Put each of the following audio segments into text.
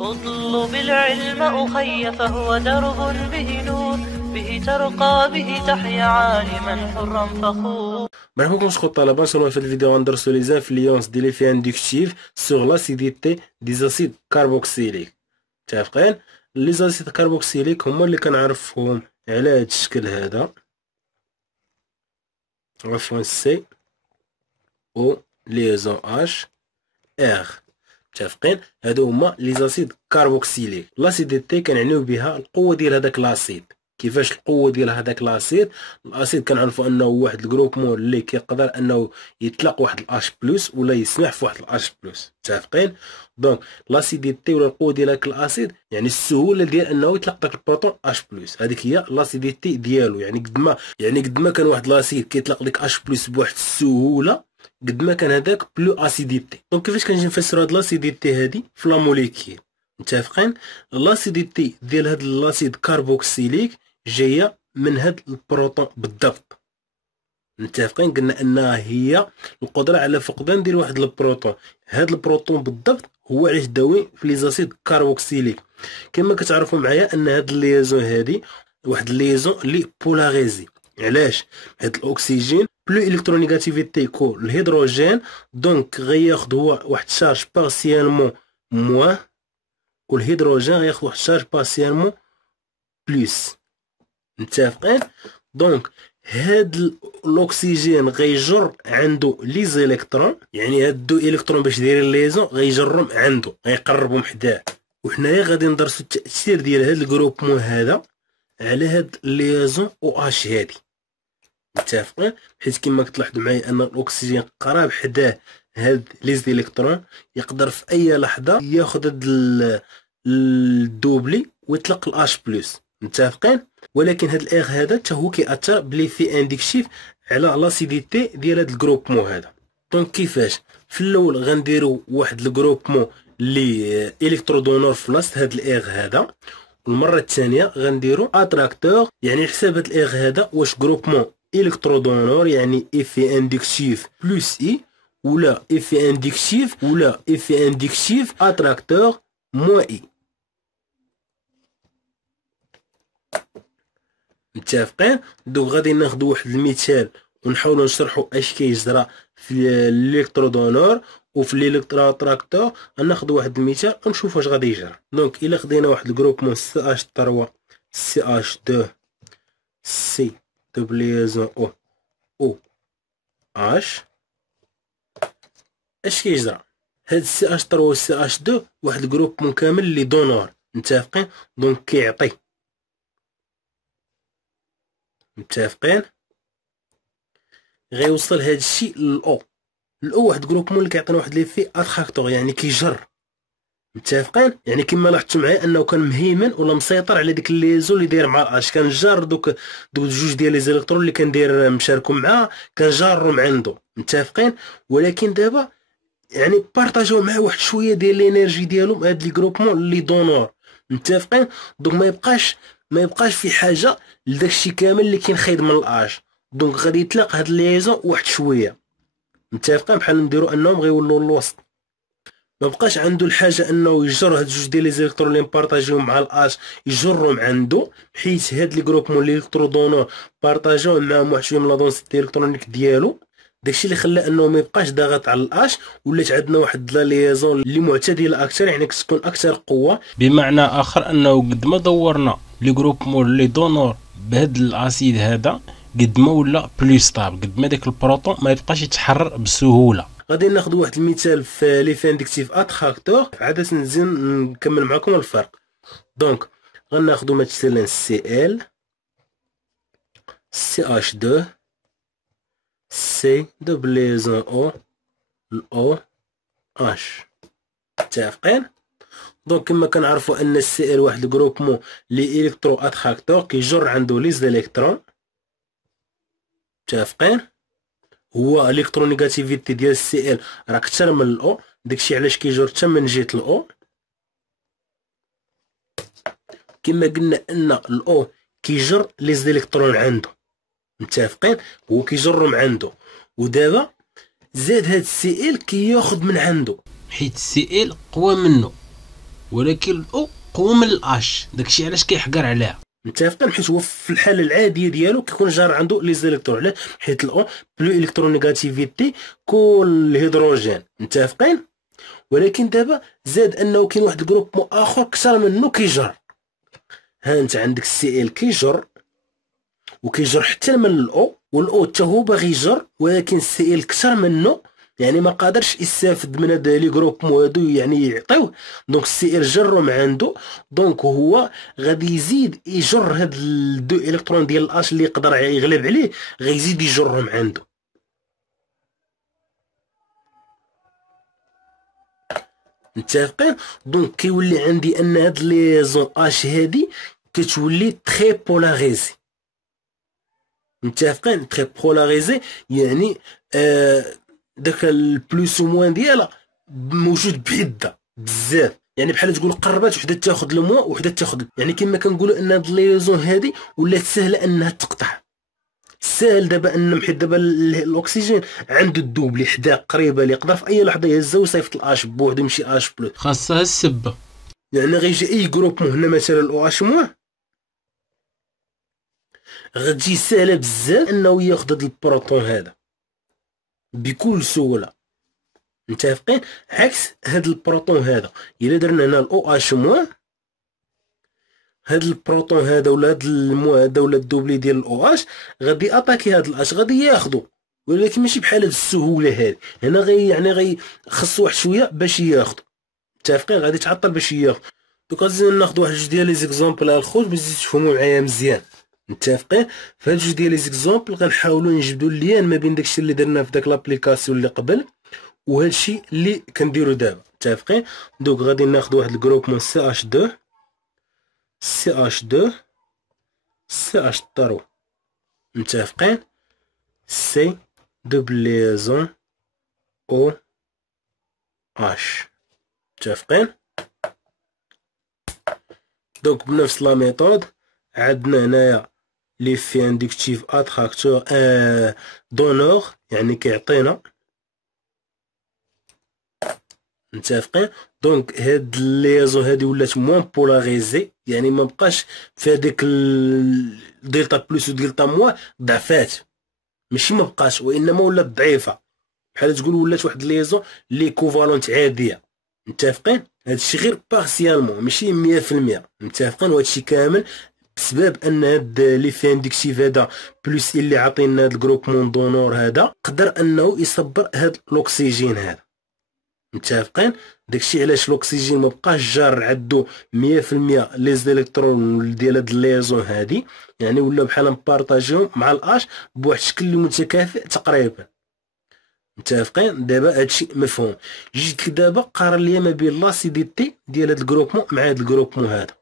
اطلب العلم أخي فهو درب به نور، به ترقى به تحيا عالما حرا فخور. مرحبا بكم شكون الطلبه. نشوفوا في الفيديو غندرسوا لي زانفلونس ديال لي في اندكتيف سوغ لاسيديتي دي زاسيد كاربوكسيليك. متفقين؟ لي زاسيد كاربوكسيليك هما اللي كنعرفهم على هذا الشكل هذا، عفوا سي او ليزون اش ار. متفقين؟ هادو هما لي زاسيد كاربوكسيليك. لاسيديتي كنعنيو بها القوه ديال هذاك لاسيد. كيفاش القوه ديال هذاك لاسيد؟ الاسيد كنعرفوا انه واحد الجروبمون اللي كيقدر انه يطلق واحد الاش بلس ولا يسمح في واحد الاش بلس. متفقين؟ دونك لاسيديتي ولا القوه ديال هذاك الاسيد يعني السهوله ديال انه يطلق داك البروتون اش بلس، هذيك هي لاسيديتي ديالو. يعني قد ما كان واحد لاسيد كيطلق ديك اش بلس بواحد السهوله، قد ما كان هذاك بلو اسيديتي. دونك كيفاش كنجي نفسروا هاد لاسيديتي هادي في لا موليكيول؟ متفقين؟ لاسيديتي ديال هاد لاسيد كاربوكسيليك جايه من هاد البروتون بالضبط. متفقين؟ قلنا انها هي القدره على فقدان ديال واحد البروتون. هاد البروتون بالضبط هو علاش داوي في لي زاسيد كاربوكسيليك. كما كتعرفوا معايا ان هاد الليزون هادي واحد الليزون لي بولاريزي. علاش؟ هاد الاكسجين بلو الكترونيغاتيفيتي كو الهيدروجين، دونك غياخد هو واحد شارج بارسيالمون موان، والهيدروجين غياخد واحد شارج بارسيالمون بلس. متفقين؟ دونك هاد الاكسجين غيجر عنده لي زيليكترون، يعني هاد دو الكترون باش دايرين ليزون غيجرهم عنده، غيقربهم حداه. وحنايا غادي ندرسوا التاثير ديال هاد الجروبمون هذا على هاد ليزون او اش هادي. متفقين؟ حيت كما كتلاحظوا معايا ان الاكسجين قراب حداه هاد لي زيليكترون، يقدر في اي لحظه ياخذ هاد الدوبلي ويطلق الاش بلس. متفقين؟ ولكن هاد الاغ هذا حتى هو كيأثر بلي في اندكتيف على لاسيديتي ديال هاد الجروبمون هذا. دونك كيفاش؟ في الاول غنديروا واحد الجروبمون لي الكترودونور في بلاصه هاد الاغ هذا، والمره الثانيه غنديروا اتراكتور. يعني حساب هاد الاغ هذا واش جروبمون الكترودونور يعني ايفي اندكتيف بلس اي، ولا ايفي اندكتيف اتراكتور موان اي. متفقين؟ دونك غادي ناخذ واحد المثال ونحاولوا نشرحوا اش كيجرى في الالكترودونور وفي الالكتراتراكتور. غناخذ واحد المثال ونشوف واش غادي يجرى. دونك الا خدينا واحد الجروبمون سي اش 3 سي اش 2 سي دوبليزون او اش، اش كيجرى؟ هاد سي اش 3 و سي اش 2 واحد الجروبمون كامل اللي دونور. متفقين؟ دونك كيعطي. متفقين؟ غيوصل هاد الشيء للاو. واحد جروبمون اللي كيعطينا واحد ليفي اتراكتور يعني كيجر. متفقين؟ يعني كما لاحظتوا معايا انه كان مهيمن ولا مسيطر على ديك الليزون اللي داير مع الاش، كان جار دوك جوج ديال لي زيليكترون اللي كان داير مشاركهم معاه، كان جارهم عنده. متفقين؟ ولكن دابا يعني بارطاجيو معاه واحد شويه ديال الانرجي ديالهم هاد لي جروبمون اللي دونور. متفقين؟ دونك ما يبقاش في حاجه لداك الشيء كامل اللي كينخيض من الاش. دونك غادي يطلق هاد الليزون واحد شويه. متفقين؟ بحال نديرو انهم غيولوا الوسط، ما بقاش عنده الحاجه انه يجر هاد جوج ديال لي زيليكترون اللي مبارطاجيو مع الاش يجرهم عنده، حيت هاد لي جروبمون لي الكترودونور بارطاجيو معاهم واحد شويه من لا دونسيتي الكترونيك ديالو. داكشي اللي خلى انه ما يبقاش ضاغط على الاش، ولات عندنا واحد لا ليزون اللي معتدله اكثر، يعني كتكون اكثر قوه. بمعنى اخر انه قد ما دورنا لي جروبمون اللي دونور بهاد الاسيد هذا، قد ما ولا بلو ستابل، قد ما داك البروتون ما يبقاش يتحرر بسهوله. غادي ناخذ واحد المثال في لي فاندكتيف اتراكتور عاد نزيد نكمل معكم الفرق. دونك غناخذوا مثلا سي ال سي اش 2 سي دوبليزون او اش. متفقين؟ دونك كما كنعرفوا ان السي ال واحد الجروبمون لي الكترو اتراكتور كيجر عنده لي زيليكترون. متفقين؟ هو الكترونيغاتيفيتي ديال السي ال راه اكثر من الاو، داكشي علاش كيجر حتى من جهه الاو. كما قلنا ان الاو كيجر لي زيليكترون عنده. متفقين؟ هو كيجرهم عنده، ودابا زاد هاد السي ال كياخذ من عنده حيت السي ال قوى منه. ولكن الاو قوه من الاش، داكشي علاش كيحقر عليها. متفقين؟ حيت هو في الحاله العاديه ديالو كيكون جار عنده لي زيليكترون، علاش؟ حيت الاو بلو الكترونيغاتيفيتي كل الهيدروجين. متفقين؟ ولكن دابا زاد انه كاين واحد الجروب اخر كثر منه كيجر. ها انت عندك السي ال كيجر وكيجر حتى من الاو، والاو حتى هو باغي يجر، ولكن السي ال كثر منه، يعني ما قادرش يستافد من هاد لي جروب هادو يعني يعطيوه. دونك السي ال جرهم عنده، دونك هو غادي يزيد يجر هاد الدو الكترون ديال الاش اللي يقدر يغلب عليه، غيزيد يجرهم عنده. متفقين؟ دونك كيولي عندي ان هاد لي زون اش هادي كتولي تري بولاريزي. متفقين؟ تري بولاريزي يعني داك البلوس و موان ديالها موجود بحده بزاف، يعني بحال تقول قربات وحده تاخذ الموا وحده تاخذ، يعني كما كنقولوا ان هاد لي زون هادي ولات سهله انها تقطع. ساهل دابا ان حيت دابا الاكسجين عنده الدوبلي حدا قريبه اللي يقدر في اي لحظه يهزها ويصيفط الاش بوحدو يمشي اش بلس. خاصها السبه، يعني غيجي اي جروب هنا مثلا الاو اش موا، غتجي سهله بزاف انه ياخذ هاد البروتون هذا بكل سهوله. متفقين؟ عكس هاد البروتون هذا الا درنا هنا الاو اش موا، هاد البروتون هذا ولا هاد الموا هذا ولا الدوبلي ديال الاو اش غادي اتاكي هاد الاش غادي ياخذو، ولكن ماشي بحال هاد السهوله هادي. هنا غي خصو واحد شويه باش ياخذو. متفقين؟ غادي تعطل باش ياخذ. دوك غادي ناخذ واحد جوج ديال لي زيكزامبل على الخوت باش تفهموا معايا مزيان. متفقين؟ فهاد جوج ديال لي زيكزامبل غنحاولوا نجبدوا اللين ما بين داكشي اللي درنا في داك لابليكاسيون اللي قبل وهادشي اللي كنديرو دابا. متفقين؟ دوك غادي ناخذ واحد الجروب من سي اش 2 سي اش 2 سي اش 3. متفقين؟ سي دوبليزون او اش. متفقين؟ دونك بنفس لا ميثود عندنا هنايا لي في اندكتيف اتراكتور دونور، يعني كيعطينا. متفقين؟ دونك هاد ليزون هادي ولات موان بولاريزي، يعني ما بقاش في هذيك دلتا بلس و دلتا موا ضعفات، ماشي ما بقاش وانما ولات ضعيفه، بحال تقول ولات واحد ليزون لي كوفالونت عاديه. متفقين؟ هادشي غير بارسيالمون ماشي 100%. متفقين؟ وهادشي كامل بسبب ان هاد لي في اندكتيف هذا بلس اللي عطينا هاد الجروب مون دونور هذا قدر انه يصبر هاد الاكسجين هذا. متفقين؟ داكشي علاش الاكسجين ما بقاش جار عندو 100% لي زيليكترون ديال هاد ليزون هادي، يعني ولا بحال مبارطاجيهم مع الاش بواحد الشكل اللي متكافئ تقريبا. متفقين؟ دابا هادشي مفهوم. جيت لك دابا قارن ليا ما بين لاسيديتي ديال هاد الجروبمون مع هاد الجروبمون هذا،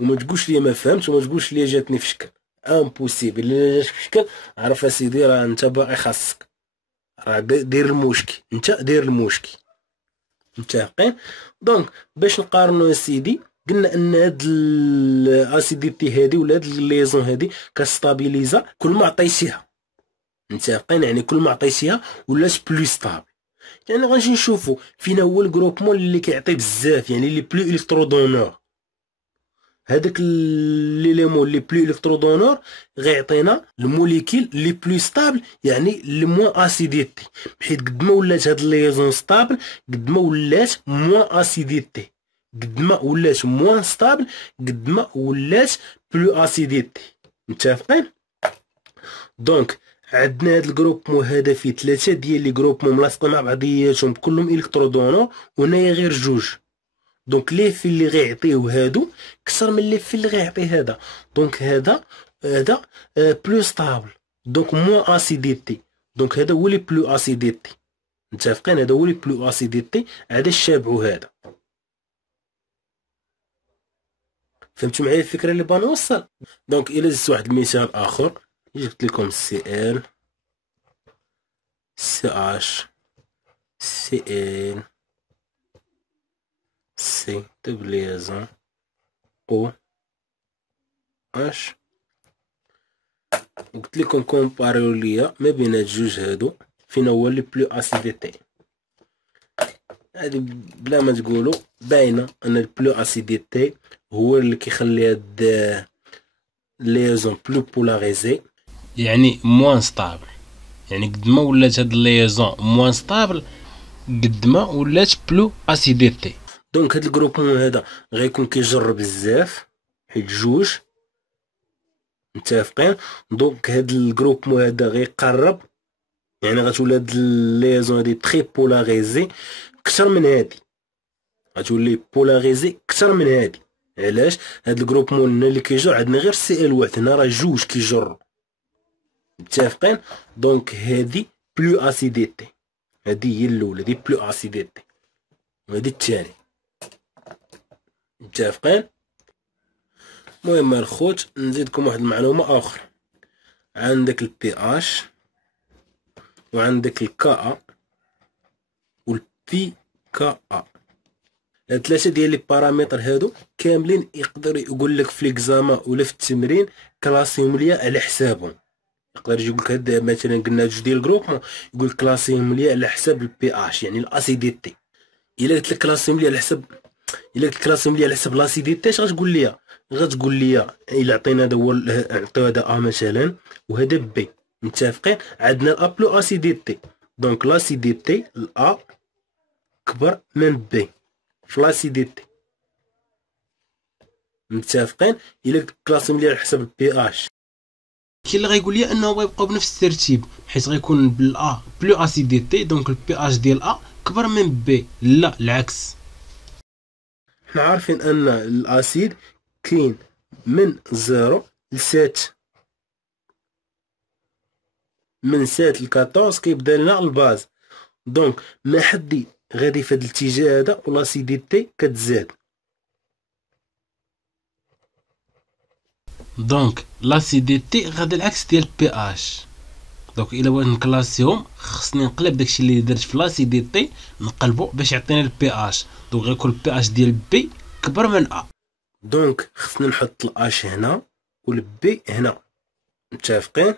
وما تقولش ليا ما فهمتش وما تقولش ليا جاتني في شكل امبوسيبل. الا جات في شكل عرف اسيدي راه انت باغي خاصك، راه دير المشكل، انت دير المشكل. متفقين؟ دونك باش نقارنوا اسيدي قلنا ان هاد الاسيديتي هادي ولا هاد ليزون هادي كستابيليزا كل ما عطيتيها. متفقين؟ يعني كل ما عطيتيها ولات بلو ستابل. يعني غنجي نشوفوا فينا هو الجروبمون اللي كيعطي بزاف، يعني لي بلو الكترودونور. هذاك ليليمون لي بلو الكترودونور غيعطينا الموليكيل لي بلو ستابل، يعني لي موان اسيديتي، حيت قد ما ولات هاد ليزون ستابل قد ما ولات موان اسيديتي، قد ما ولات موان ستابل قد ما ولات بلو اسيديتي. متفقين؟ دونك عندنا هاد الجروب هذا فيه 3 ديال لي جروب ملاصقين مع بعضياتهم كلهم الكترودونور، وهنايا غير جوج. دونك لي في اللي غيعطيو هادو كثر من لي في اللي غيعطي هذا، دونك هذا بلو ستابل، دونك موان اسيديتي، دونك هذا هو لي بلو اسيديتي. متفقين؟ هذا هو لي بلو اسيديتي، هذا الشابعو هذا. فهمتوا معايا الفكره اللي بغا نوصل؟ دونك الى زدت واحد المثال اخر جبت لكم سي ال سي اش سي ال سي دوبليزون او اش، قلت لكم كومباريو ليا ما بين هاد جوج هادو فين هو لي بلو اسيديتي. هادي بلا ما تقولوا باينه ان البلو اسيديتي هو اللي كيخلي هاد ليزون بلو بولاريزي، يعني موان ستابل. يعني قد ما ولات هاد الليزون موان ستابل قد ما ولات بلو اسيديتي. دونك هاد الجروبمون هذا غيكون كيجر بزاف حيت جوج متفقين. دونك هاد الجروبمون هذا غيقرب، يعني غتولي هاد الليزون هادي تري بولاريزي كثر من هادي، غتولي بولاريزي كثر من هادي. علاش؟ هاد الجروبمون اللي كيجر عندنا غير سي ال واحد، هنا راه جوج كيجروا متفقين. دونك هادي بلو اسيديتي، هادي هي الاولى، هادي بلو اسيديتي، وهادي الثاني متفقين. المهم الخوت نزيدكم واحد المعلومه اخرى، عندك البي اش وعندك الكا والبي كا. هاد ثلاثه ديال لي بارامتر هادو كاملين يقدر يقول لك في ليكزامان ولا في التمرين كلاسيهم ليا على حسابهم. يقدر يجيب لك هاد مثلا قلنا جوج ديال الجروب يقول كلاسيهم ليا على حساب البي اش يعني الاسيديتي. الا قلت لك كلاسيهم ليا على حساب، الا قلت كلاسيهم ليا على حساب لاسيديتي اش غتقول ليا؟ غتقول ليا الا عطينا هذا هو، عطيو هذا ا مثلا وهذا بي، متفقين. عندنا الا بلو اسيديتي، دونك لاسيديتي الأ كبر من بي في لاسيديتي، متفقين. إلا كلاسيهم ليا على حساب البي اش كاين اللي غيقول لي انه غيبقاو بنفس الترتيب، حيت غيكون بالا بلو اسيديتي دونك البي اش ديال ا كبر من بي. لا العكس، حنا عارفين ان الاسيد كاين من 0 ل 7، من 7 ل 14 كيبدا لنا الباز. دونك ما حد غادي في هذا الاتجاه هذا والاسيديتي كتزاد. دونك لاسيديتي غادي العكس ديال بي اش. دونك الا بغيت نكلاسيهم خصني نقلب داكشي اللي درت في لاسيديتي نقلبو باش يعطيني البي اش. دونك غيكون البي اش ديال بي كبر من ا. دونك خصنا نحط الاش هنا والبي هنا، متفقين.